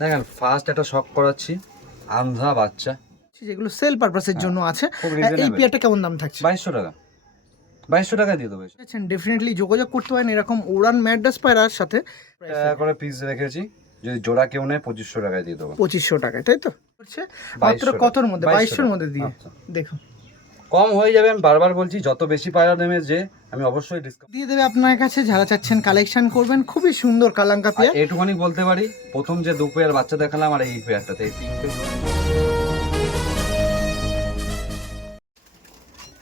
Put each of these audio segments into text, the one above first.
দেখেন ফার্স্ট একটা শক করাচ্ছি, আন্ধা বাচ্চা যেগুলো সেল পারপাসের জন্য আছে। খুব এই রিজনেবল। পেয়ারটা কেমন দাম থাকছে? 2200 টাকা, 2200 টাকা দিয়ে দেবো। ডেফিনেটলি যোগাযোগ করতে পারেন এরকম উড়ান ম্যাড্রাস পায়রার সাথে। টাকা করে পিস রেখেছি, যদি জোড়া কেউ নেয় 2500 টাকায় দিয়ে দেবো। 2500 টাকায়, তাই তো? হচ্ছে মাত্র 2200 কতর মধ্যে? 2200 টাকা। মধ্যে দিয়ে আচ্ছা। দেখুন কম হয়ে যাবে, আমি বারবার বলছি যত বেশি পায়রা নেবে যে আমি অবশ্যই ডিসকাউন্ট দিয়ে দেবে আপনার কাছে। যারা চাচ্ছেন কালেকশন করবেন, খুবই সুন্দর কালাঙ্কা পেয়ার। এইটুখানি বলতে পারি, প্রথম যে দু পেয়ার বাচ্চা দেখালাম আর এই পেয়ারটাতে এই তিনটে।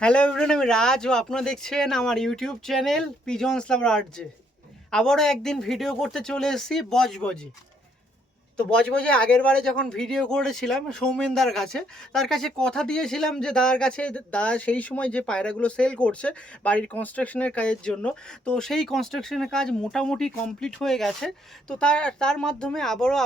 হ্যালো এভরিওয়ান, আমি রাজ ও আপনারা দেখছেন আমার ইউটিউব চ্যানেল পিজনস লাভার আর্টজে। আবারও একদিন ভিডিও করতে চলে এসেছি বজবজে। তো বজবজে আগের বারে যখন ভিডিও করেছিলাম সৌমেনদার কাছে, তার কাছে কথা দিয়েছিলাম যে দাদার কাছে, দাদা সেই সময় যে পায়রাগুলো সেল করছে বাড়ির কনস্ট্রাকশনের কাজের জন্য, তো সেই কনস্ট্রাকশনের কাজ মোটামুটি কমপ্লিট হয়ে গেছে। তো তার মাধ্যমে আবারও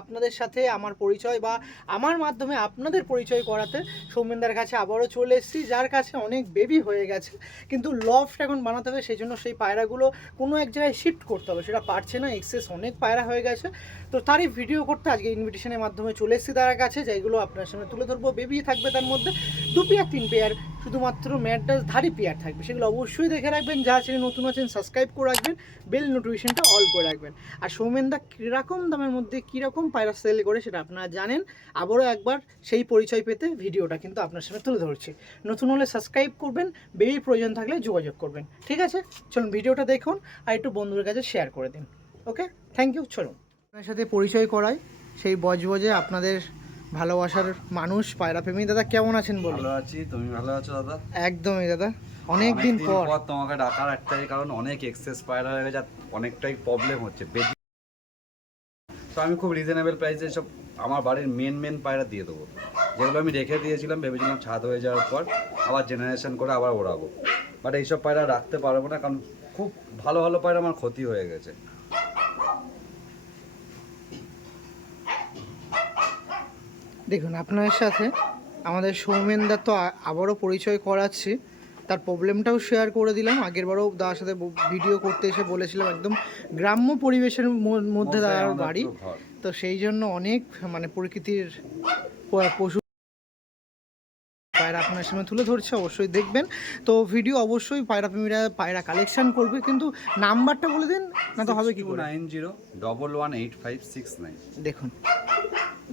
আপনাদের সাথে আমার পরিচয়, বা আমার মাধ্যমে আপনাদের পরিচয় করাতে সৌমেনদার কাছে আবারও চলে এসেছি, যার কাছে অনেক বেবি হয়ে গেছে, কিন্তু লফট এখন বানাতে হবে। সেই জন্য সেই পায়রাগুলো কোনো এক জায়গায় শিফট করতে হবে, সেটা পারছে না, এক্সেস অনেক পায়রা হয়ে গেছে। তো তারই ভিডিও করতে আজকে ইনভিটেশনের মাধ্যমে চলে এসেছি তার কাছে, যেগুলো আপনার সামনে তুলে ধরবো। বেবি থাকবে তার মধ্যে 2 পেয়ার 3 পেয়ার, শুধুমাত্র ম্যাড্রাস ধারি পেয়ার থাকবে। সেগুলো অবশ্যই দেখে রাখবেন, যারা চ্যানেল নতুন আছেন সাবস্ক্রাইব করে রাখবেন, বেল নোটিফিকেশনটা অল করে রাখবেন। আর সৌমেনদা কীরকম দামের মধ্যে কীরকম পায়রা সেল করে সেটা আপনারা জানেন। আবারও একবার সেই পরিচয় পেতে ভিডিওটা কিন্তু আপনার সামনে তুলে ধরছি। নতুন হলে সাবস্ক্রাইব করবেন, বেবি প্রয়োজন থাকলে যোগাযোগ করবেন। ঠিক আছে, চলুন ভিডিওটা দেখুন আর একটু বন্ধুদের কাছে শেয়ার করে দিন। ওকে, থ্যাংক ইউ। চলুন আপনার সাথে পরিচয় করাই সেই বজবজে আপনাদের ভালোবাসার মানুষ পায়রা প্রেমী। দাদা কেমন আছেন বলুন? ভালো আছি, তুমি ভালো আছো দাদা? একদমই দাদা, অনেক দিন পর তোমাকে ডাকার একটাই কারণ, অনেক এক্সেস পায়রা হয়ে গেছে, অনেকটাই প্রবলেম হচ্ছে। তো আমি খুব রিজনেবল প্রাইসে সব আমার বাড়ির মেন পায়রা দিয়ে দেবো, যেগুলো আমি রেখে দিয়েছিলাম, ভেবেছিলাম ছাদ হয়ে যাওয়ার পর আবার জেনারেশন করে আবার ওড়াবো। বাট এইসব পায়রা রাখতে পারবো না, কারণ খুব ভালো ভালো পায়রা আমার ক্ষতি হয়ে গেছে। দেখুন আপনাদের সাথে আমাদের সৌমেনদার তো আবারও পরিচয় করাচ্ছি, তার প্রবলেমটাও শেয়ার করে দিলাম। আগেরবারও দাদার সাথে ভিডিও করতে এসে বলেছিলাম একদম গ্রাম্য পরিবেশের মধ্যে দাদার বাড়ি, তো সেই জন্য অনেক মানে প্রকৃতির পশু পায়রা আপনার সামনে তুলে ধরছে, অবশ্যই দেখবেন। তো ভিডিও অবশ্যই পায়রা প্রেমীরা পায়রা কালেকশন করবে, কিন্তু নাম্বারটা বলে দিন না তো হবে কি করে? 9011185669। দেখুন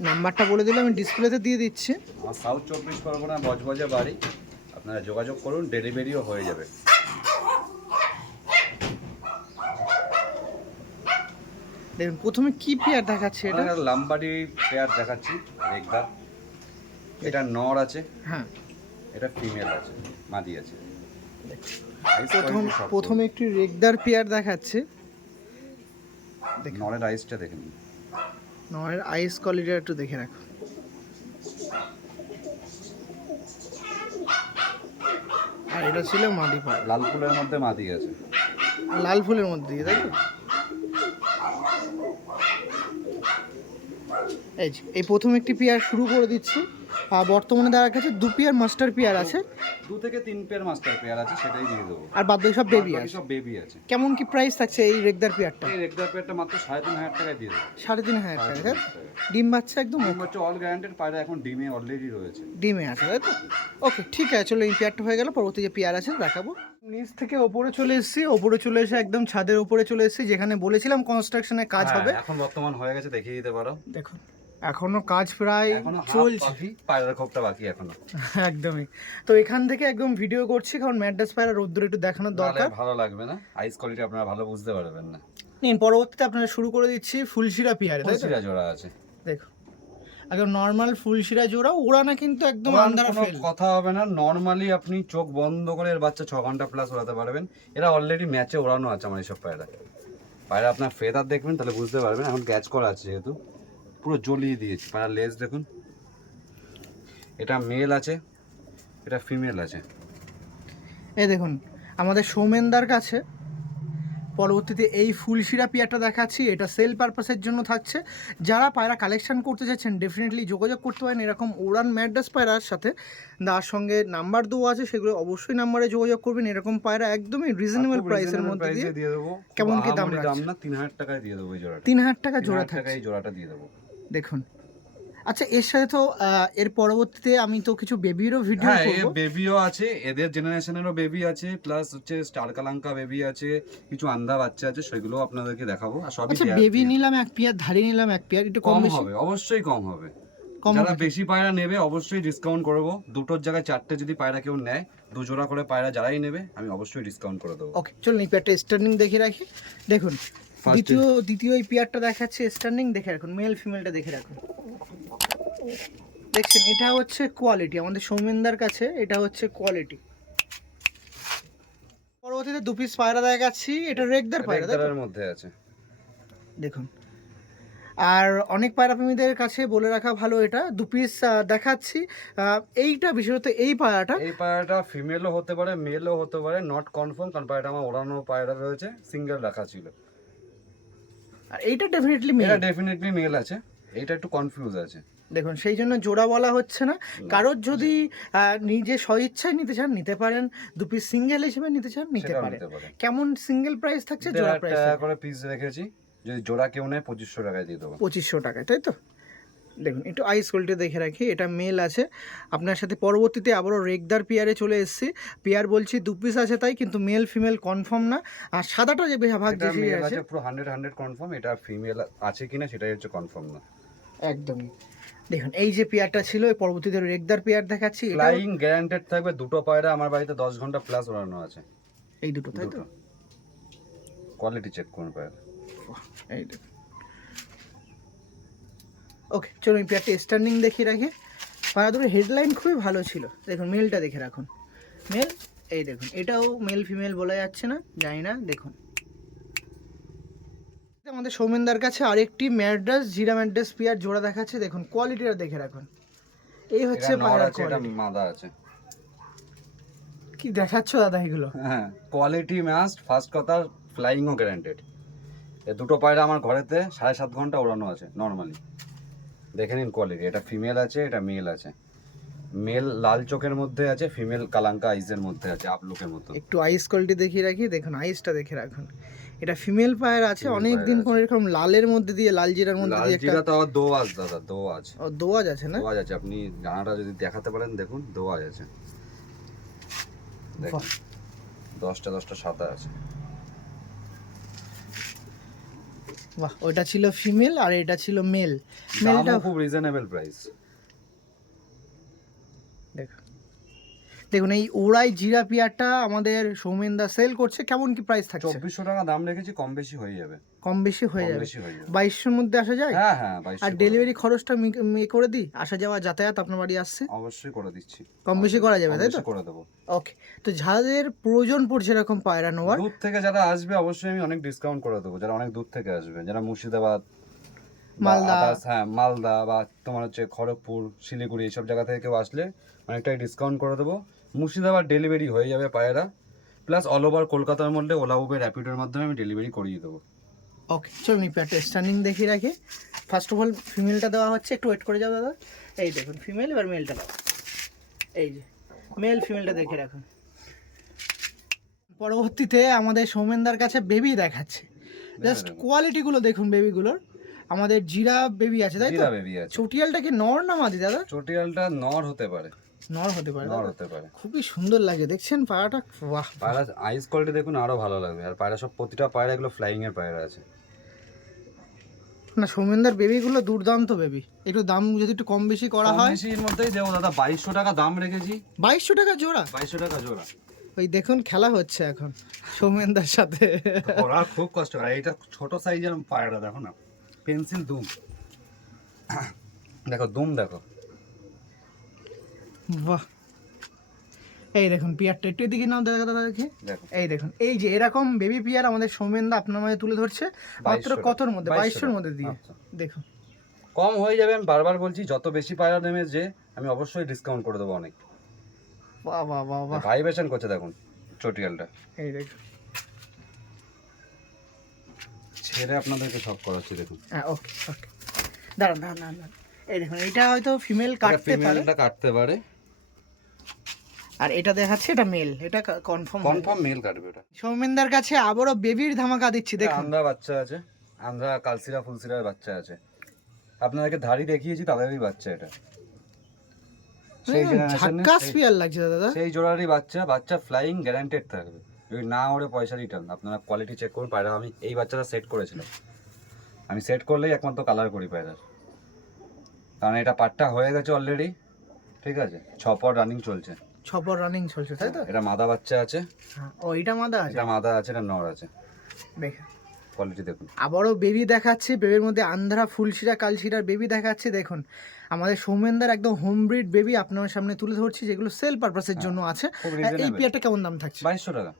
নাম্বারটা বলে দিলে আমি ডিসপ্লেতে দিয়ে দিচ্ছি। আমার সাউথ 24 পরগনা বজবজে বাড়ি, আপনারা যোগাযোগ করুন, ডেলিভারিও হয়ে যাবে। দেখুন প্রথমে কি পেয়ার দেখাচ্ছে? এটা লাম্বাডি পেয়ার দেখাচ্ছি, রেগদার। এটা নর আছে, হ্যাঁ এটা ফিমেল আছে, মাদি আছে। প্রথমে একটি রেগদার পেয়ার দেখাচ্ছে। নরের আইসটা দেখে নিন, নরের আইস কোয়ালিটি একটু দেখে রাখো। আর এটা ছিল মাদি পায়রা, লাল ফুলের মধ্যে মাদি আছে, লাল ফুলের মধ্যে দিয়ে, তাই তো? এই প্রথম একটি পেয়ার শুরু করে দিচ্ছি। আর বর্তমানে দেওয়ার কাছে 2 পেয়ার মাস্টার পেয়ার আছে, 2 থেকে 3 পেয়ার মাস্টার পেয়ার আছে, সেটাই দিয়ে দেবো। আর বাদ বাকি সব বেবি আছে। সব বেবি আছে। কেমন কি প্রাইস থাকছে এই রেগদার পেয়ারটা? এই রেগদার পেয়ারটা মাত্র 3500 টাকায় দিয়ে দেবো। 3500 টাকা? ডিম বাচ্চা একদম হচ্ছে অল গ্যারান্টেড পায়রা, এখন ডিমে অলরেডি রয়েছে, ডিমে আছে, তাই তো? ওকে ঠিক আছে, চলো এই পেয়ারটা হয়ে গেল। পরবর্তী যে পেয়ার আছে দেখাবো। নিচ থেকে ওপরে চলে এসেছি, ওপরে চলে এসে একদম ছাদের উপরে চলে এসেছি, যেখানে বলেছিলাম কনস্ট্রাকশনের কাজ হবে। এখন বর্তমান হয়ে গেছে, দেখিয়ে দিতে পারো। দেখুন এখনো কাজ প্রায় চলছে, পায়রার খোপটা বাকি এখনো। একদমই। তো এখান থেকে একদম ভিডিও করছি, কারণ ম্যাড্রাস পায়রা রোদ্দুরে একটু দেখানোর দরকার, ভালো লাগবে না, আইস কোয়ালিটি আপনারা ভালো বুঝতে পারবেন না। নিন পরবর্তীতে আপনারা শুরু করে দিচ্ছি ফুলশিরা পেয়ারে, তাই তো? ফুলশিরা জোড়া আছে, দেখুন একদম নর্মাল ফুলশিরা জোড়া, ওড়ানা কিন্তু একদম আন্ধারা ফেল, কথা হবে না। নরমালি আপনি চোখ বন্ধ করে এর বাচ্চা 6 ঘন্টা প্লাস ওড়াতে পারবেন। এরা অলরেডি ম্যাচে ওড়ানো আছে আমার এইসব পায়রা। পায়রা আপনার ফেদার দেখবেন তাহলে বুঝতে পারবেন, এখন ক্যাচ করা আছে যেহেতু পুরো জ্বলিয়ে দিয়েছি। পায়রা লেজ দেখুন, এটা মেল আছে, এটা ফিমেল আছে। এই দেখুন আমাদের সৌমেনদার কাছে পরবর্তীতে এই ফুলশিরা পেয়ারটা দেখাচ্ছি, এটা সেল পারপাসের জন্য থাকছে। যারা পায়রা কালেকশন করতে চাচ্ছেন ডেফিনেটলি যোগাযোগ করতে পারেন এরকম উড়ান ম্যাড্রাস পায়রার সাথে। তার সঙ্গে নাম্বার দেওয়া আছে, সেগুলো অবশ্যই নাম্বারে যোগাযোগ করবেন। এরকম পায়রা একদমই রিজনেবল প্রাইসের মধ্যে দিয়ে দিয়ে দেবো। কেমন কি দাম দাম না, 3000 টাকায় দিয়ে দেবো এই জোড়াটা। 3000 টাকা জোড়া টাকায় এই জোড়াটা দিয়ে দেবো। দেখুন। আচ্ছা এর সাথে তো এর পরবর্তীতে আমি তো কিছু বেবিরও ভিডিও হ্যাঁ, করব। বেবিও আছে, এদের জেনারেশনেরও বেবি আছে, প্লাস হচ্ছে স্টার কালাঙ্কা বেবি আছে, কিছু আন্ধা বাচ্চা আছে, সেগুলো আপনাদেরকে দেখাবো। আর সবই আচ্ছা বেবি নিলাম এক পেয়ার, ধাড়ি নিলাম এক পেয়ার, একটু কম কম বেশি হবে, অবশ্যই কম হবে। কম যারা হবে। বেশি পায়রা নেবে অবশ্যই ডিসকাউন্ট করবো। দুটোর জায়গায় 4টে যদি পায়রা কেউ নেয়, 2 জোড়া করে পায়রা যারাই নেবে আমি অবশ্যই ডিসকাউন্ট করে দেবো। ওকে চলুন এই পেয়ারটা স্ট্যান্ডিং দেখে রাখি। দেখুন First দ্বিতীয় এই পেয়ারটা দেখাচ্ছে স্ট্যান্ডিং, দেখে রাখুন মেল ফিমেলটা দেখে রাখুন। দেখছেন এটা হচ্ছে কোয়ালিটি, আমাদের সৌমেনদার কাছে এটা হচ্ছে কোয়ালিটি। পরবর্তীতে 2 পিস পায়রা দেখাচ্ছি, এটা রেগদার পায়রা তাই তো? রেগদারের মধ্যে আছে। দেখুন আর অনেক পায়রা প্রেমীদের কাছে বলে রাখা ভালো, এটা 2 পিস দেখাচ্ছি। এইটা বিশেষত এই পায়রাটা এই পায়রাটা ফিমেলও হতে পারে, মেলও হতে পারে, নট কনফার্ম, কারণ পায়রাটা আমার ওড়ানো পায়রা রয়েছে, সিঙ্গেল রাখা ছিল। আর এইটা ডেফিনেটলি মেল। এটা ডেফিনেটলি মেল আছে, এটা একটু কনফিউজ আছে। দেখুন সেই জন্য জোড়া বলা হচ্ছে না। কারোর যদি নিজে স্বইচ্ছায় নিতে চান নিতে পারেন, 2 পিস সিঙ্গেল হিসেবে নিতে চান নিতে সেটাও পারেন। নিতে পারে। কেমন সিঙ্গেল প্রাইস থাকছে, জোড়া 1.5 প্রাইস টাকা করে পিস রেখেছি, যদি জোড়া কেউ নেয় 2500 টাকায় দিয়ে দেবো। 2500 টাকায় তাই তো? দেখুন একটু আইস কোয়ালিটি দেখে রাখি, এটা মেল আছে আপনার সাথে। পরবর্তীতে আবারও রেগদার পেয়ারে চলে এসেছি। পেয়ার বলছি 2 পিস আছে তাই, কিন্তু মেল ফিমেল কনফার্ম না। আর সাদাটা যে ভাগ এটা বেশি মেল আছে আছে পুরো 100 কনফার্ম, এটা ফিমেল আছে কিনা সেটাই হচ্ছে কনফার্ম না। একদমই। দেখুন এই যে পেয়ারটা ছিল, এই পরবর্তীতে রেগদার পেয়ার দেখাচ্ছি। এটা ফ্লাইং গ্যারান্টেড থাকবে, দুটো পায়রা আমার বাড়িতে 10 ঘন্টা প্লাস ওড়ানো আছে। এই দুটো তাই তো? দুটো কোয়ালিটি চেক করুন পায়রা। এই দেখুন। ওকে চলুন পেয়ারটা স্ট্যান্ডিং দেখিয়ে রাখি। পায়রা দুটো হেডলাইন খুবই ভালো ছিল। দেখুন মেলটা দেখে রাখুন, মেল। এই দেখুন এটাও মেল ফিমেল বলা যাচ্ছে না, জানি না। দেখুন আমাদের সৌমেনদার কাছে আরেকটি ম্যাড্রাস জিরা ম্যাড্রাস পেয়ার জোড়া দেখাচ্ছে। দেখুন কোয়ালিটিটা দেখে রাখুন। এই হচ্ছে এটা নর পায়রার আছে, এটা কোয়ালিটি। মাদা আছে। কি দেখাচ্ছ দাদা এগুলো? হ্যাঁ, কোয়ালিটি মাস্ট, ফার্স্ট কথা ফ্লাইংও গ্যারান্টেড। এই দুটো পায়রা আমার ঘরেতে 7.5 ঘন্টা ওড়ানো আছে নর্মালি। দেখে নিন কোয়ালিটি, এটা ফিমেল আছে, এটা মেল আছে। মেল লাল চোখের মধ্যে আছে, ফিমেল কালাঙ্কা আইজের মধ্যে আছে, আপলুকের মতো। একটু আইস কোয়ালিটি দেখিয়ে রাখি। দেখুন আইসটা দেখে রাখুন। এটা ফিমেল পায়রা আছে, Female অনেক দিন পায়রা পর এরকম লালের মধ্যে দিয়ে, লাল জিরার মধ্যে লাল দিয়ে একটা জিরা তো আবার দোয়াজ দাদা, দোয়াজ। ও দোয়াজ আছে না? দোয়াজ আছে, আপনি ডানাটা যদি দেখাতে পারেন দেখুন, দোয়াজ আছে। দেখুন 10টা সাদা আছে। বাহ, ওটা ছিল ফিমেল আর এটা ছিল মেল। মেলটা দামও খুব রিজনেবল প্রাইস। দেখুন দেখুন এই ওড়াই জিরা পিয়ারটা আমাদের সৌমেনদা সেল করছে। কেমন কি প্রাইস থাকছে? 2400 টাকা দাম রেখেছি, কম বেশি হয়ে যাবে। কম বেশি হয়ে কম যাবে? বেশি হয়ে যাবে। 2200-র মধ্যে আসা যায়? হ্যাঁ হ্যাঁ, 2200 আর ডেলিভারি খরচটা করে দিই, আসা যাওয়া যাতায়াত আপনার বাড়ি আসছে? অবশ্যই করে দিচ্ছি। কম বেশি করা যাবে কম তাই তো? বেশি করে দেবো। ওকে। তো যাদের প্রয়োজন পড়ছে এরকম পায়রা নেওয়ার, দূর থেকে যারা আসবে অবশ্যই আমি অনেক ডিসকাউন্ট করে দেবো। যারা অনেক দূর থেকে আসবে, যারা মুর্শিদাবাদ, মালদা। হ্যাঁ মালদা বা তোমার হচ্ছে খড়গপুর, শিলিগুড়ি, এইসব জায়গা থেকে কেউ আসলে অনেকটাই ডিসকাউন্ট করে দেবো। মুর্শিদাবাদ ডেলিভারি হয়ে যাবে পায়রা, প্লাস অল ওভার কলকাতার মধ্যে ওলা উবের র্যাপিডোর মাধ্যমে আমি ডেলিভারি করিয়ে দেবো। ওকে চলুন এই পেয়ারটা স্ট্যান্ডিং দেখিয়ে রাখি। ফার্স্ট অফ অল ফিমেলটা দেওয়া হচ্ছে, একটু ওয়েট করে যাও দাদা। এই দেখুন ফিমেল, এবার মেলটা দাও। এই যে মেল ফিমেলটা দেখে রাখুন। পরবর্তীতে আমাদের সৌমেনদার কাছে বেবি দেখাচ্ছে। জাস্ট কোয়ালিটিগুলো দেখুন বেবিগুলোর। আমাদের জিরা বেবি আছে তাই তো? জিরা বেবি আছে। চটিয়ালটা কি নর না মাদি দাদা? চটিয়ালটা নর হতে পারে। নর হতে পারে? নর হতে পারে। খুবই সুন্দর লাগে, দেখছেন পায়রাটা? বাহ, পায়রা আইস কোয়ালিটি দেখুন, আরো ভালো লাগবে। আর পায়রা সব, প্রতিটা পায়রা এগুলো ফ্লাইং এর পায়রা আছে। না সৌমেনদার বেবিগুলো দুর্দান্ত বেবি। একটু দাম যদি একটু কম বেশি করা হয়। বেশির মধ্যেই দেবো দাদা, 2200 টাকা দাম রেখেছি। 2200 টাকা জোড়া? 2200 টাকা জোড়া। ওই দেখুন খেলা হচ্ছে এখন সৌমেনদার সাথে। ওরা খুব কষ্ট করে। এইটা ছোট সাইজের পায়রা, দেখো না, পেন্সিল দুম। দেখো দুম, দেখো। বাহ, এই দেখুন পিয়ারটা একটু এদিকে নাও দাদা, দাদা দেখে। দেখো এই দেখুন এই যে এরকম বেবি পিয়ার আমাদের সৌমেনদা আপনার মাঝে তুলে ধরছে মাত্র 2200 কতর মধ্যে? 2200-র মধ্যে দিয়ে। আচ্ছা। দেখুন কম হয়ে যাবে, আমি বারবার বলছি, যত বেশি পায়রা নেবে যে আমি অবশ্যই ডিসকাউন্ট করে দেবো অনেক। বাহ বাহ বাহ বাহ। ভাইব্রেশন করছে দেখুন চটিয়ালটা। এই দেখুন। ছেড়ে আপনাদেরকে সব করাচ্ছি দেখুন। হ্যাঁ ওকে ওকে, দাঁড়ান দাঁড়ান দাঁড়ান। এই দেখুন এটা হয়তো ফিমেল কাটতে পারে, ফিমেলটা কাটতে পারে। আর এটা দেখাচ্ছে এটা মেল, এটা কনফার্ম। কনফার্ম মেল কাটবে ওটা। সৌমেনদার কাছে আবারও বেবির ধামাকা দিচ্ছি দেখুন। আন্ধ্রা বাচ্চা আছে, আন্ধ্রা কালসিরা ফুলসিরার বাচ্চা আছে। আপনাদেরকে ধাড়ি দেখিয়েছি তাদেরই বাচ্চা এটা, সেই generation এর ঝাক্কাস পেয়ার লাগছে দাদা। সেই জোড়ারই বাচ্চা ফ্লাইং গ্যারান্টেড থাকবে, যদি না ওরে পয়সা রিটার্ন। আপনারা কোয়ালিটি চেক করুন পায়রা। আমি এই বাচ্চাটা সেট করেছিলাম, আমি সেট করলেই একমাত্র কালার করি পায়রার, কারণ এটা পাটটা হয়ে গেছে অলরেডি, ঠিক আছে, 6 পর রানিং চলছে। 6 পর রানিং চলছে তাই তো? এটা মাদা বাচ্চা আছে, হ্যাঁ, ও এটা মাদা আছে, এটা মাদা আছে, এটা নর আছে। দেখুন কোয়ালিটি দেখুন। আবারও বেবি দেখাচ্ছি, বেবির মধ্যে আন্ধ্রা ফুলশিরা কালশিরার বেবি দেখাচ্ছি। দেখুন আমাদের সৌমেনদার একদম হোম ব্রিড বেবি আপনার সামনে তুলে ধরছি, যেগুলো সেল পারপাসের জন্য আছে। খুব এই রিজনেবল। পেয়ারটা কেমন দাম থাকছে? 2200 টাকা,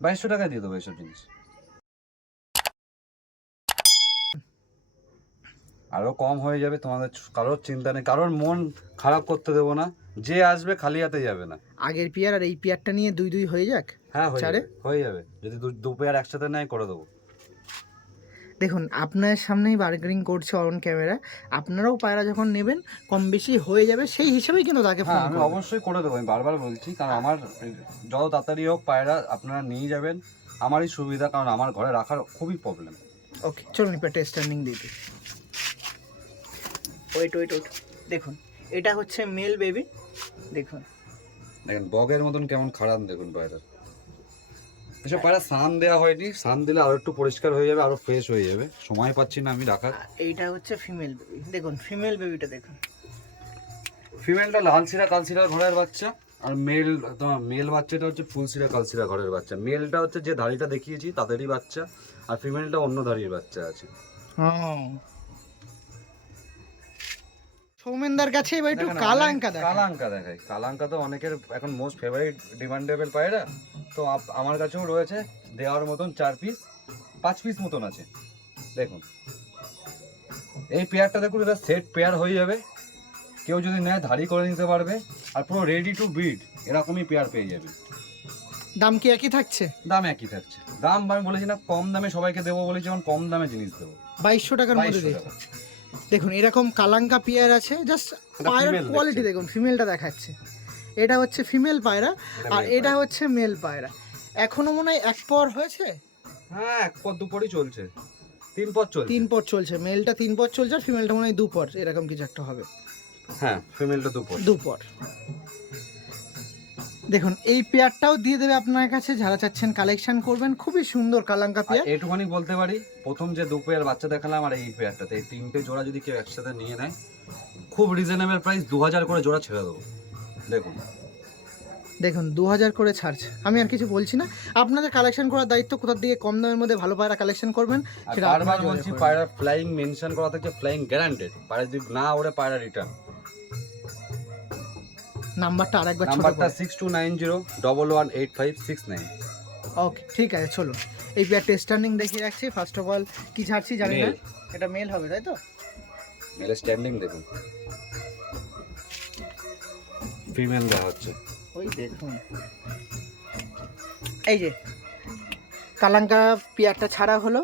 2200 টাকা দিয়ে দেবো এইসব জিনিস। আরো কম হয়ে যাবে, তোমাদের কারোর চিন্তা নেই, কারোর মন খারাপ করতে দেবো না, যে আসবে খালি হাতে যাবে না। আগের পেয়ার আর এই পেয়ারটা নিয়ে দুই দুই হয়ে যাক। হ্যাঁ হয়ে চারে? যাবে, হয়ে যাবে, যদি দু পেয়ার একসাথে নেয় করে দেবো। দেখুন আপনার সামনেই বার্গেনিং করছে অন ক্যামেরা, আপনারাও পায়রা যখন নেবেন কম বেশি হয়ে যাবে, সেই হিসেবেই কিন্তু তাকে হ্যাঁ ফোন আমি করবেন। অবশ্যই করে দেবো, আমি বারবার বলছি, কারণ আমার যত তাড়াতাড়ি হোক পায়রা আপনারা নিয়ে যাবেন, আমারই সুবিধা, কারণ আমার ঘরে রাখার খুবই প্রবলেম। ওকে চলুন পেয়ারটা স্ট্যান্ডিং দিয়ে দিই। ওয়েট ওয়েট ওয়েট, দেখুন এটা হচ্ছে মেল বেবি। দেখুন দেখেন বগের মতন কেমন খারাপ, দেখুন পায়রা। এসব পায়রা স্নান দেওয়া হয়নি, স্নান দিলে আরো একটু পরিষ্কার হয়ে যাবে, আরো ফ্রেশ হয়ে যাবে, সময় পাচ্ছি না আমি রাখার। আর এইটা হচ্ছে ফিমেল বেবি। দেখুন ফিমেল বেবিটা দেখুন, ফিমেলটা লালশিরা কালশিরা ঘরের বাচ্চা, আর মেল বাচ্চাটা হচ্ছে ফুলশিরা কালশিরা ঘরের বাচ্চা। মেলটা হচ্ছে যে ধাড়িটা দেখিয়েছি তাদেরই বাচ্চা, আর ফিমেলটা অন্য ধাড়ির বাচ্চা আছে। সৌমেনদার কাছে এবার একটু দেখেন, কালাঙ্কা দেখাই। কালাঙ্কা দেখাই। কালাঙ্কা তো অনেকের এখন মোস্ট ফেভারিট ডিমান্ডেবল পায়রা, তো আমার কাছেও রয়েছে দেওয়ার মতন 4 পিস 5 পিস মতন আছে। দেখুন এই পেয়ারটা দেখুন, এটা সেট পেয়ার হয়ে যাবে, কেউ যদি নেয় ধাড়ি করে নিতে পারবে, আর পুরো রেডি টু ব্রিড এরকমই পেয়ার পেয়ে যাবে। দাম কি একই থাকছে? দাম একই থাকছে, দাম আমি বলেছি না কম দামে সবাইকে দেবো বলেছি, যেমন কম দামে জিনিস দেবো। 2200 টাকার মধ্যে 2200 দিয়ে। টাকা। দেখুন এরকম কালাঙ্কা পেয়ার আছে, জাস্ট এটা পায়রার female কোয়ালিটি দেখছেন। দেখুন, ফিমেলটা দেখাচ্ছে, এটা হচ্ছে ফিমেল পায়রা এটা আর male এটা পায়রা। হচ্ছে মেল পায়রা। এখনো মনে হয় 1 পর হয়েছে, হ্যাঁ 1 পর 2 পরই চলছে, 3 পর চলছে। 3 পর চলছে, মেলটা 3 পর চলছে আর ফিমেলটা মনে হয় 2 পর, এরকম কিছু একটা হবে। হ্যাঁ ফিমেলটা 2 পর। 2 পর। দেখুন এই পেয়ারটাও দিয়ে দেবে আপনার কাছে, যারা চাচ্ছেন কালেকশন করবেন, খুবই সুন্দর কালাঙ্কা আর পেয়ার। এটুখানি বলতে পারি, প্রথম যে 2 পেয়ার বাচ্চা দেখালাম আর এই পেয়ারটাতে, এই 3টে জোড়া যদি কেউ একসাথে নিয়ে নেয়, খুব রিজনেবল প্রাইস, 2000 করে জোড়া ছেড়ে দেবো। দেখুন দেখুন 2000 করে ছাড়ছে, আমি আর কিছু বলছি না। আপনাদের কালেকশন করার দায়িত্ব, কোথার দিকে কম দামের মধ্যে ভালো পায়রা কালেকশন করবেন আর সেটা বারবার আপনারা বলছি, করবেন। পায়রা ফ্লাইং মেনশন করা থাকছে, ফ্লাইং গ্যারান্টেড, পায়রা যদি না ওড়ে পায়রা রিটার্ন। নাম্বারটা আরেকবার ছোট নাম্বারটা করে। 6290118569। ওকে ঠিক আছে চলুন এই পেয়ারটা স্ট্যান্ডিং দেখিয়ে রাখছি। ফার্স্ট অফ অল কি ছাড়ছি জানি না, Male। এটা মেল হবে তাই তো? মেলে স্ট্যান্ডিং দেখুন, ফিমেল দেওয়া হচ্ছে। ওই দেখুন এই যে কালাঙ্কা পেয়ারটা ছাড়া হলো,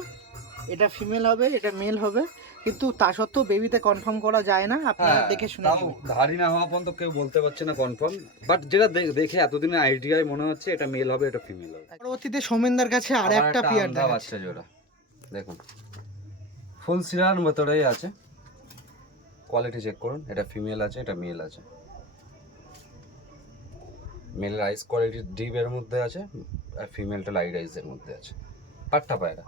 এটা ফিমেল হবে, এটা মেল হবে, কিন্তু তা সত্ত্বেও বেবিতে কনফার্ম করা যায় না, আপনারা দেখে শুনে তাও নেবেন। ধাড়ি না হওয়া পর্যন্ত কেউ বলতে পারছে না কনফার্ম, বাট যেটা দেখে এতদিনের আইডিয়ায় মনে হচ্ছে এটা মেল হবে, এটা ফিমেল হবে। পরবর্তীতে সৌমেনদার কাছে আর আবার একটা পেয়ার আন্ধা দেখাচ্ছি। বাচ্চা জোড়া দেখুন, ফুল সিরার ভেতরেই আছে, কোয়ালিটি চেক করুন, এটা ফিমেল আছে, এটা মেল আছে। মেলের আইস কোয়ালিটি ডিপ এর মধ্যে আছে, আর ফিমেলটা লাইট আইসের মধ্যে আছে, পাট্টা পায়রা।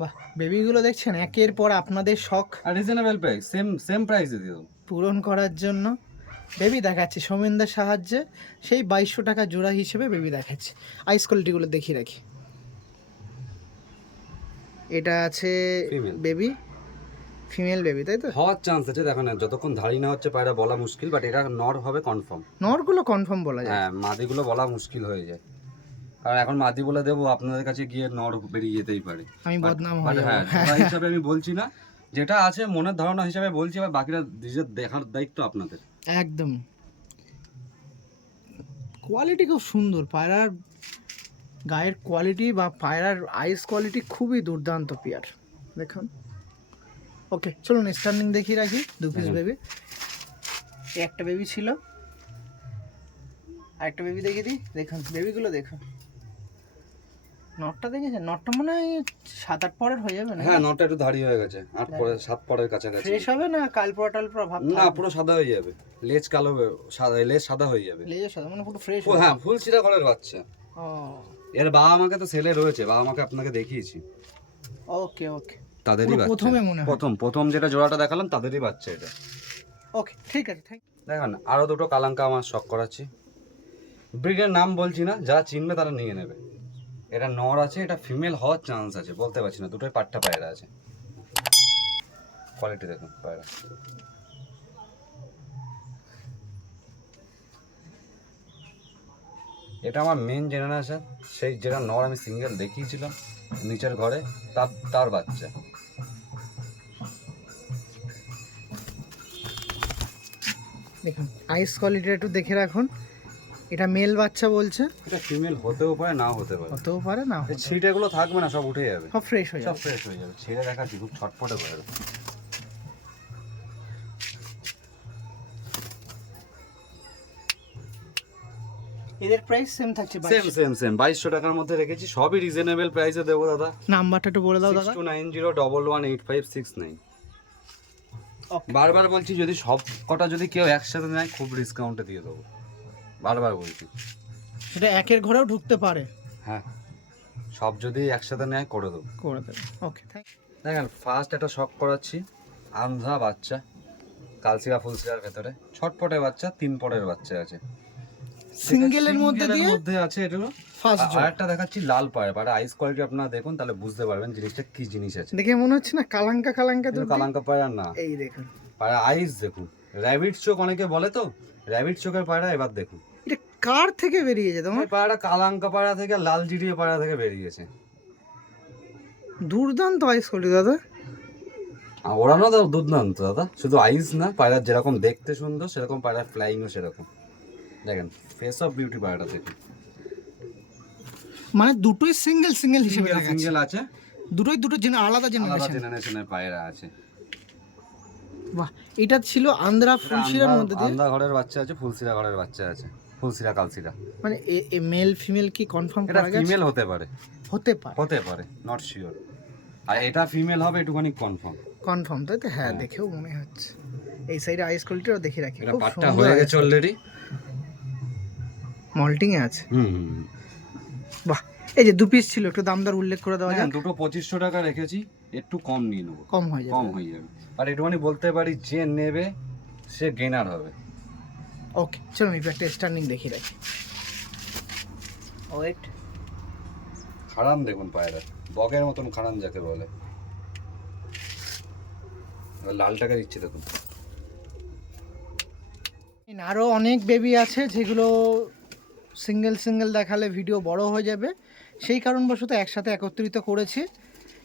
বাহ বেবিগুলো দেখছেন, একের পর আপনাদের শখ আর রিজনেবল প্রাইস, সেম প্রাইসে দিয়ে দেবো। পূরণ করার জন্য বেবি দেখাচ্ছি সৌমেনদার সাহায্যে, সেই 2200 টাকা জোড়া হিসেবে বেবি দেখাচ্ছি। আইস কোয়ালিটিগুলো দেখিয়ে রাখি। এটা আছে Female। বেবি, ফিমেল বেবি তাই তো? হওয়ার চান্স আছে, দেখো না যতক্ষণ ধাড়ি না হচ্ছে পায়রা বলা মুশকিল, বাট এটা নর হবে কনফার্ম। নরগুলো কনফার্ম বলা যায়। হ্যাঁ মাদিগুলো বলা মুশকিল হয়ে যায়, কারণ এখন মাদি বলে দেবো আপনাদের কাছে গিয়ে নর বেরিয়ে যেতেই পারে। আমি বদনাম But হয়ে হ্যাঁ যাবো। জোড়া হিসাবে আমি বলছি না, যেটা আছে মনের ধারণা হিসাবে বলছি, এবার বাকিটা নিজের দেখার দায়িত্ব আপনাদের। একদম কোয়ালিটি খুব সুন্দর, পায়রার গায়ের কোয়ালিটি বা পায়রার আইস কোয়ালিটি খুবই দুর্দান্ত পেয়ার দেখুন। ওকে চলুন স্ট্যান্ডিং দেখিয়ে রাখি 2 পিস বেবি। একটা বেবি ছিল, আরেকটা বেবি দেখিয়ে দিই। দেখুন বেবিগুলো দেখুন, নটটা দেখেছেন? নটটা মনে হয় 7-8 পরের হয়ে যাবে না? হ্যাঁ, নটটা একটু ধারি হয়ে গেছে, 8 পরে 7 পরের কাছাকাছি। ফ্রেশ হবে না কালপোড়া টালপোড়া ভাব? না, পুরো সাদা হয়ে যাবে, লেজ কালো সাদা, লেজ সাদা হয়ে যাবে। লেজের সাদা মানে পুরো ফ্রেশ? হ্যাঁ, ফুল সিরা ঘরের বাচ্চা। ও এর বাবা আমাকে তো সেলে রয়েছে, বাবা আমাকে আপনাকে দেখিয়েছি, ওকে ওকে, তাদেরই বাচ্চা। প্রথমে মনে হয় প্রথম যেটা জোড়াটা দেখালাম তাদেরই বাচ্চা এটা। ওকে ঠিক আছে, থ্যাংক দেখেন আরো দুটো কালাঙ্কা আমার শখ করাচ্ছি, ব্রিডের নাম বলছি না, যারা চিনবে তারা নিয়ে নেবে। এটা নর আছে, এটা ফিমেল হওয়ার চান্স আছে, বলতে পারছি না, দুটোই পাট্টা পায়রা আছে। কোয়ালিটি দেখুন পায়রা। এটা আমার মেন জেনারেশন, সেই যেটা নর আমি সিঙ্গেল দেখিয়েছিলাম নিচের ঘরে, তার বাচ্চা। দেখুন আইস কোয়ালিটিটা একটু দেখে রাখুন। এটা মেল বাচ্চা বলছে, এটা ফিমেল হতেও পারে, নাও হতে পারে, হতেও পারে না, এই ছিটেগুলো থাকবে না, সব উঠে যাবে, সব ফ্রেশ হয়ে সব যাবে। ফ্রেশ হয়ে যাবে। ছেড়ে দেখাচ্ছি, খুব ছটফটে পায়রা। এদের প্রাইস সেম থাকছে? সেম 2200 টাকার মধ্যে রেখেছি, সবই রিজনেবল প্রাইসে দেবো দাদা। নাম্বারটা একটু বলে দাও দাদা। 6290118569। Okay. বারবার বলছি, যদি সব কটা যদি কেউ একসাথে নেয় খুব ডিসকাউন্টে দিয়ে দেবো, বারবার বলছি। সেটা একের ঘরেও ঢুকতে পারে? হ্যাঁ, সব যদি একসাথে নেয় করে দেবো, করে দেবে। ওকে থ্যাংক দেখেন ফার্স্ট একটা শখ করাচ্ছি, আন্ধা বাচ্চা, কালসিরা ফুলসিরার ভেতরে, ছটপটে বাচ্চা, 3 পরের বাচ্চা আছে, সিঙ্গেলের মধ্যে দিয়ে মধ্যে আছে এটা। ফার্স্ট আর একটা দেখাচ্ছি লাল পায়রা, আইস কোয়ালিটি আপনারা দেখুন, তাহলে বুঝতে পারবেন জিনিসটা কি জিনিস আছে। দেখে মনে হচ্ছে না কালাঙ্কা কালাঙ্কা কিন্তু দুটো? কালাঙ্কা পায়রা না, এই দেখুন পায়রা আইস দেখুন, র্যাবিট চোখ অনেকে বলে, তো র্যাবিট চোখের পায়রা। এবার দেখুন এটা কার থেকে বেরিয়েছে তোমার? এই পায়রাটা কালাঙ্কা পায়রা থেকে, লাল জিরিয়ে পায়রা থেকে বেরিয়েছে। দুর্দান্ত আইস কোয়ালিটি দাদা। আর ওড়ানো তো দুর্দান্ত দাদা, শুধু আইস না, পায়রার যেরকম দেখতে সুন্দর সেরকম পায়রার ফ্লাইংও সেরকম। দেখেন ফেস অফ বিউটি পায়রাটা দেখুন, মানে দুটোই সিঙ্গেল সিঙ্গেল হিসেবে দেখাচ্ছে? সিঙ্গেল আছে, দুটোই দুটো আলাদা আলাদা জেনারেশন। জেনারেশনের পায়রা আছে। বাহ, এটা ছিল আন্দ্রা ফুলশিরার মধ্যে দিয়ে? আন্দা ঘরের বাচ্চা আছে, ফুলসিরা ঘরের বাচ্চা আছে, ফুলসিরা কালসিরা। মানে এ মেল ফিমেল কি কনফার্ম এটা করা গেছে? ফিমেল হতে পারে, হতে পারে নট শিওর। আর এটা ফিমেল হবে এটুখানি কনফার্ম। কনফার্ম, তাই তো? হ্যাঁ, দেখেও মনে হচ্ছে। এই সাইডে আইস কোয়ালিটিও দেখে রাখি, এটা খুব পাটটা সুন্দর হয়ে গেছে অলরেডি, মল্টিং এ আছে। বাহ, এই যে 2 পিস ছিল, একটু দাম দর উল্লেখ করে দেওয়া যাক। দুটো 2500 টাকা রেখেছি, একটু কম নিয়ে নেবো, কম হয়ে কম যাবে। হয়ে যাবে। আর একটুখানি বলতে পারি, যে নেবে সে গেনার হবে। ওকে চলুন একটু একটা স্ট্যান্ডিং দেখিয়ে রাখি। ওয়েট, খাড়ান দেখুন পায়রা, বগের মতন খাড়ান যাকে বলে। এবার লালটাকে দিচ্ছি দেখুন। আরও অনেক বেবি আছে যেগুলো সিঙ্গেল সিঙ্গেল দেখালে ভিডিও বড় হয়ে যাবে, সেই কারণবশত একসাথে একত্রিত করেছি।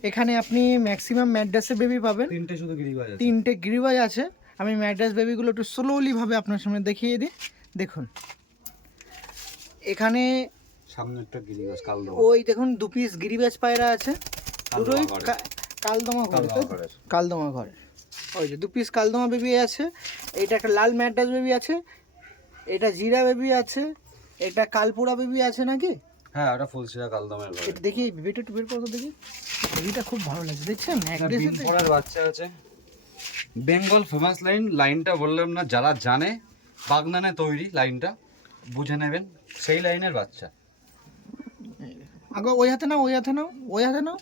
এখানে আপনি ম্যাক্সিমাম ম্যাড্রাসে বেবি পাবেন, 3টে শুধু গিরিবাজ আছে। 3টে গিরিবাজ আছে। আমি ম্যাড্রাস বেবিগুলো একটু স্লোলি ভাবে আপনার সামনে দেখিয়ে দিই। দেখুন এখানে সামনে একটা গিরিবাজ কালো, ওই দেখুন 2 পিস গিরিবাজ পায়রা আছে, দুটোই কালদমা ঘরে, কালদমা ঘরে। ওই যে 2 পিস কালদমা বেবি আছে, এইটা একটা লাল ম্যাড্রাস বেবি আছে, এটা জিরা বেবি আছে, এটা কালপুরা বেবি আছে নাকি? হ্যাঁ ওটা ফুলসিরা কালদমের ঘরে। এটা দেখি বেবিটা একটু বের করো দেখি, বেবিটা খুব ভালো লাগছে, দেখছেন? বিন পরের বাচ্চা আছে, বেঙ্গল ফেমাস লাইনটা বললাম না, যারা জানে বাগনানে তৈরি লাইনটা বুঝে নেবেন, সেই লাইনের বাচ্চা। আগে ওই হাতে নাও, ওই হাতে নাও, ওই হাতে নাও।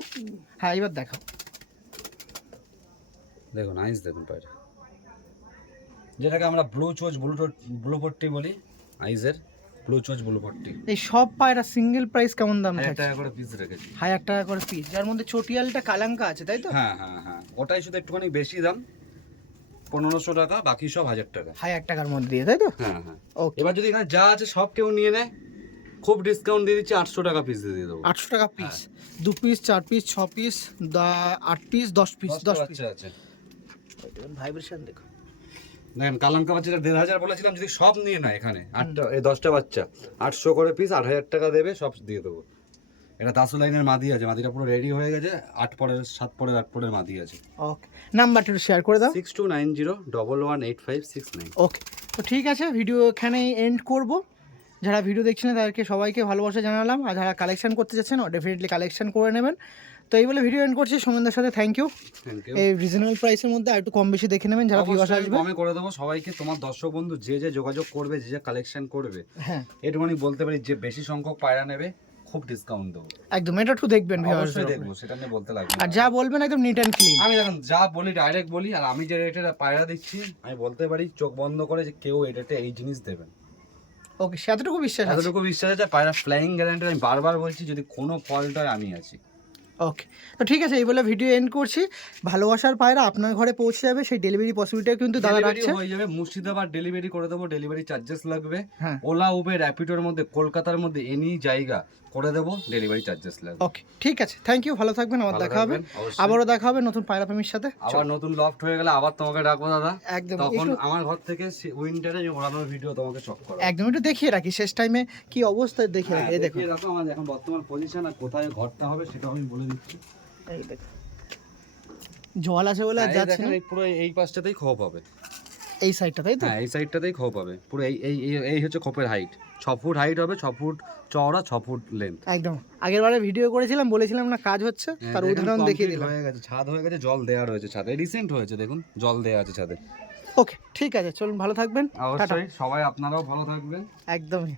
হ্যাঁ এবার দেখাও। দেখুন আইস দেখুন পায়রা, যেটাকে আমরা ব্লু পট্টি বলি, আইসের ব্লু চোচ ব্লু পট্টি। এই সব পায়রা সিঙ্গেল প্রাইস কেমন দাম 1000 থাকে? টাকা করে পিস রেখেছি। 1000 টাকা করে পিস, যার মধ্যে চটিয়ালটা কালাঙ্কা আছে, তাই তো? হ্যাঁ হ্যাঁ হ্যাঁ, ওটাই শুধু একটুখানি বেশি দাম, 1500 টাকা, বাকি সব 1000 টাকা। 1000 টাকার মধ্যে দিয়ে, তাই তো? হ্যাঁ হ্যাঁ। ওকে, এবার যদি এখানে যা আছে সব কেউ নিয়ে নেয়, খুব ডিসকাউন্ট দিয়ে দিচ্ছি, 800 টাকা পিস দিয়ে দেবো। 800 টাকা piece, 2 piece 4 piece 6 piece 8 piece 10 piece 10 piece বাচ্চা আছে। ভাইব্রেশন দেখো। দেখেন কালাঙ্কা বাচ্চাটা 1500 বলেছিলাম, যদি সব নিয়ে নেয় এখানে 8টা এই 10টা বাচ্চা 800 করে পিস, 8000 টাকা দেবে, সব দিয়ে দেবো। এটা 10 লাইনের মাদি আছে, মাদিটা পুরো রেডি হয়ে গেছে, 8 পরের 7 পরের 8 পরের মাদি আছে। ওকে, নাম্বারটা একটু শেয়ার করে দাও। 6290118569। ওকে, তো ঠিক আছে, ভিডিও এখানেই এন্ড করব। যারা ভিডিও দেখছেন তাদেরকে সবাইকে ভালোবাসা জানালাম, আর যারা কালেকশন করতে চাচ্ছেন ডেফিনেটলি কালেকশন করে নেবেন। তো এই বলে ভিডিও এন্ড করছি। সৌমেনদার সাথে থ্যাংক ইউ। এই রিজনেবল প্রাইসের মধ্যে আর একটু কম বেশি দেখে নেবেন যারা ভিউয়ার্স আসবে। কমে করে দেবো সবাইকে। তোমার দর্শক বন্ধু যে যোগাযোগ করবে, যে কালেকশন করবে, হ্যাঁ এটুকুনি বলতে পারি, যে বেশি সংখ্যক পায়রা নেবে খুব ডিসকাউন্ট দেবো। একদম, এটা একটু দেখবেন ভিউয়ার্স, অবশ্যই দেখবো, সেটা নিয়ে বলতে লাগবে। আর যা বলবেন একদম নিট অ্যান্ড ক্লিন। আমি যখন যা বলি ডাইরেক্ট বলি, আর আমি যে রেটে পায়রা দিচ্ছি আমি বলতে পারি চোখ বন্ধ করে যে কেউ এই রেটে এই জিনিস দেবেন। ওকে, এতটুকু বিশ্বাস আছে। এতটুকু বিশ্বাস আছে। পায়রা ফ্লাইং গ্যারান্টি আমি বারবার বলছি, যদি কোনো ফল্ট হয় আমি আছি। ওকে, তো ঠিক আছে, এই বলে ভিডিও এন্ড করছি। ভালোবাসার পায়রা আপনার ঘরে পৌঁছে যাবে, সেই ডেলিভারি পসিবিলিটিও কিন্তু দাদা রাখছে। হয়ে যাবে, মুর্শিদাবাদ ডেলিভারি করে দেবো, ডেলিভারি চার্জেস লাগবে। হ্যাঁ ওলা উবের র্যাপিডোর মধ্যে কলকাতার মধ্যে এনি জায়গা করে দেবো, ডেলিভারি চার্জেস লাগবে। ওকে ঠিক আছে, থ্যাংক ইউ, ভালো থাকবেন, আবার দেখা হবে, আবারও দেখা হবে নতুন পায়রা প্রেমীর সাথে। আবার নতুন লফট হয়ে গেলে আবার তোমাকে ডাকবো দাদা, একদম, তখন আমার ঘর থেকে উইন্টারে ওড়ানোর ভিডিও তোমাকে শক করব। একদম একটু দেখিয়ে রাখি, শেষ টাইমে কি অবস্থায় দেখিয়ে রাখি। এই দেখো আমার এখন বর্তমান পজিশন আর কোথায় ঘরটা হবে সেটা আমি বলে দিচ্ছি। এই দেখো জল আছে বলে আর যাচ্ছে না। পুরো এই পাশটাতেই খোপ হবে, এই সাইডটা, তাই তো? হ্যাঁ এই সাইডটাতেই খোপ হবে পুরো। এই হচ্ছে খোপের হাইট, 6 ফুট হাইট হবে, 6 ফুট চওড়া, 6 ফুট লেন্থ। একদম আগের বারে ভিডিও করেছিলাম, বলেছিলাম না কাজ হচ্ছে, তার উদাহরণ দেখিয়ে দিলাম। হয়ে গেছে, ছাদ হয়ে গেছে, জল দেওয়া রয়েছে ছাদে, রিসেন্ট হয়েছে, দেখুন জল দেওয়া আছে ছাদে। ওকে ঠিক আছে, চলুন ভালো থাকবেন, টাটা। অবশ্যই সবাই আপনারাও ভালো থাকবেন। একদমই।